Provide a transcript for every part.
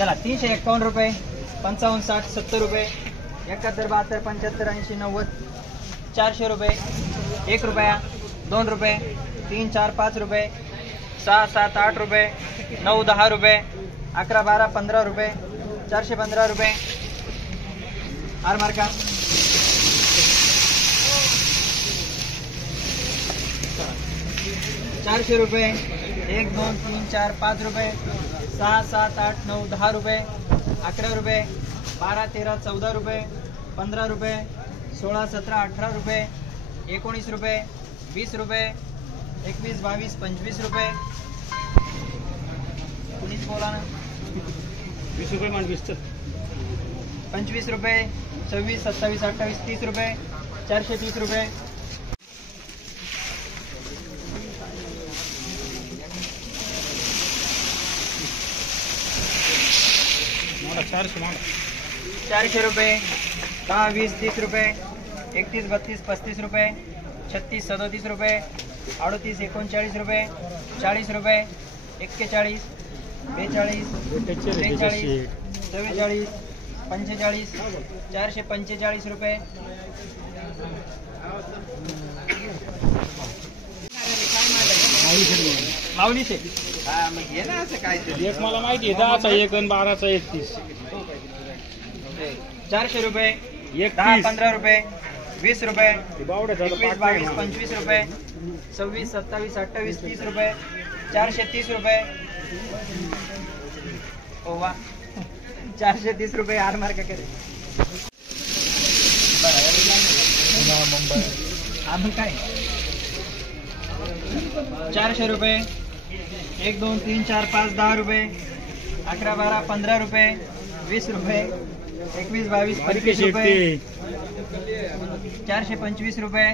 चला 351 रुपये, 55, 60, 70 रुपये, 71, 72, 75, 80, 90, 400 रुपये, 1 रुपया, 2 रुपये, 3, 4, 5 रुपये, 6, 7, 8 रुपये, 9, 10 रुपये, 11, 12, 15 रुपये, 415 रुपये, आर मार्का 400 रुपये, 1, 2, 3, 4, 5 रुपये, 6, 7, 8, 9, 10 रुपये, 11 रुपये, 12, 13, 14 रुपये, 15 रुपये, 16, 17, 18 रुपये, 19 रुपये, 20 रुपये, 21, 22, 25 रुपये, कुणीच बोला ना, 20 रुपये मान 20 25 रुपये, 26, 27, 28, 30 रुपये, 430 रुपये, माला 400 रुपये, 10, 20, 30 रुपये, 31, 32, 35 रुपये, 36, 37 रुपये, 38, 39 रुपये, 40 रुपये, 41, 42, 43, 44, 45, 445 रुपये, माऊलीचे एक मला माहिती आहे 10चा 1 आणि 12चा 31 400 रुपये, 31, 10, 15 रुपये, 20 रुपये, बावड्याचा 21, 22, 25 रुपये, 26, 27, 28, 30 रुपये, 430 रुपये, ओ वा 430 रुपये आर मार्क करे आपण काय 400 रुपये, 1, 2, 3, 4, 5, 10 रुपये, 11, 12, 15 रुपये, 20 रुपये, 21, 22, 25 रुपये, 425 रुपये,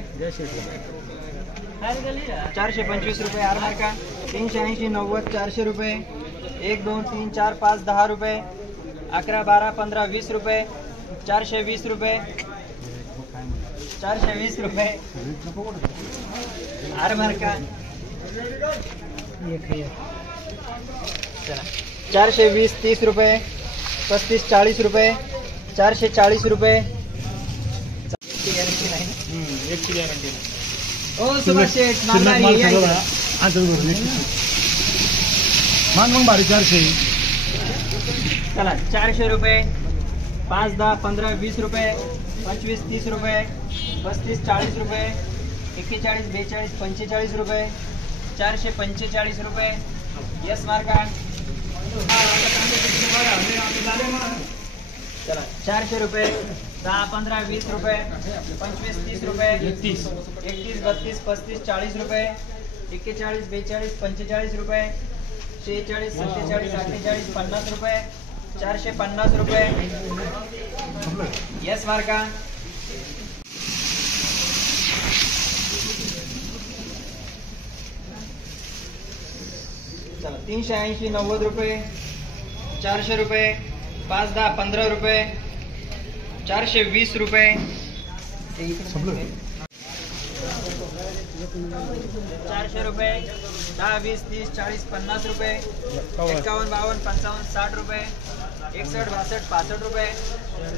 425 रुपये आर मार्का 380, 90, 400 रुपये, 1, 2, 3, 4, 5, 10 रुपये, 11, 12, 15, 20 रुपये, 420 रुपये, 420 रुपये आर मार्का 420, 30 रुपये, 35, 40 रुपये, 440 रुपये, गॅरंटी नाही एक ची गॅरंटी ओ सुभाष शेठ मालदारी मग भारी 400 चला 400 रुपये, 5, 10, 15, 20 रुपये, 25, 30 रुपये, 35, 40 रुपये, 41, 42, 45 रुपये, 445 रुपये यस मार्का चला 400 रुपये, 10, 15, 20 रुपये, 25, 30 रुपये, 31, 32, 35, 40 रुपये, 41, 42, 45 रुपये, 46, 47, 48, 50 रुपये, 450 रुपये यस मार्का चला 380, 90 रुपये, 400 रुपये, 5, 10, 15 रुपये, 420 रुपये, 400 रुपये, 10, 20, 30, 40, 50 रुपये, 51, 52, 55, 60 रुपये, 61, 62, 65 रुपये,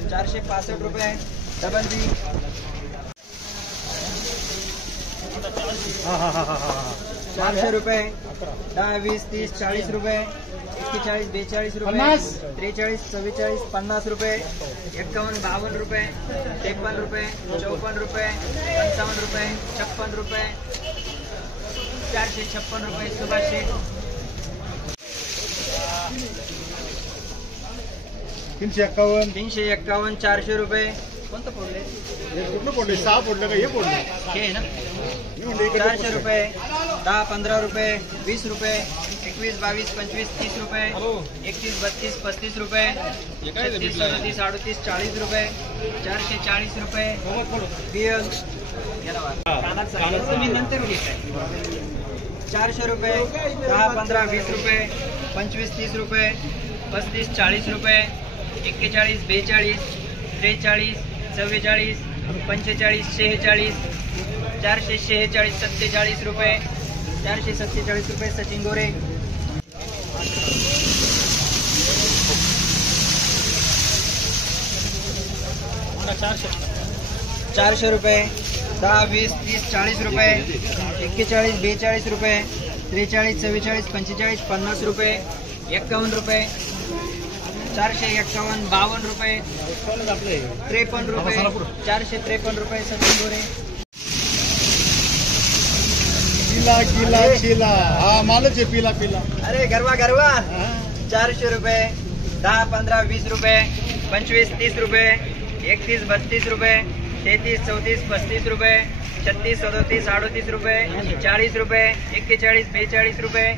465 रुपये डबल बी 400 रुपये, 10, 20, 30, 40 रुपये, 41, 42 रुपये, 43, 44, 50 रुपये, 51, 52 रुपये, 53 रुपये, 54 रुपये, 55 रुपये, 56 रुपये, 456 रुपये सुभाष शेठ 351, 400 रुपये कोणतं फोडले कुठलं फोडले 6 फोडलं का हे फोडलं हे ना 400 रुपये, 10, 15 रुपये, 20 रुपये, 21, 22, 25, 30 रुपये, 31, 32, 35 रुपये, 36, 37, 38, 40 रुपये, 440 रुपये बियल तुम्ही नंतर घेताय 400 रुपये, 10, 15, 20 रुपये, 25, 30 रुपये, 35, 40 रुपये, 41, 42, 43, 44, 45, 46, 446, 47 रुपये, 447 रुपये सचिन गोरे सांगा 400. 400 रुपये. 10, 20, 30, 40 रुपये. 41, 42 रुपये. 43, 44, 45, 50 रुपये. 51 रुपये. 451, 52 रुपये. 53 रुपये. 453 रुपये. सचिन गोरे. चिला हा मालच आहे पिला. अरे गरबा 400 रुपये. 10, 15, 20 रुपये. 25, 30 रुपये. 31, 32 रुपये. 33, 34, 35 रुपये. 36, 37, 38 रुपये. 40 रुपये. 41, 42 रुपये.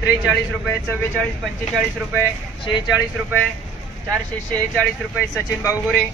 43 रुपये. 44, 45 रुपये. 46 रुपये. 446 रुपये. सचिन भाऊ गोरे.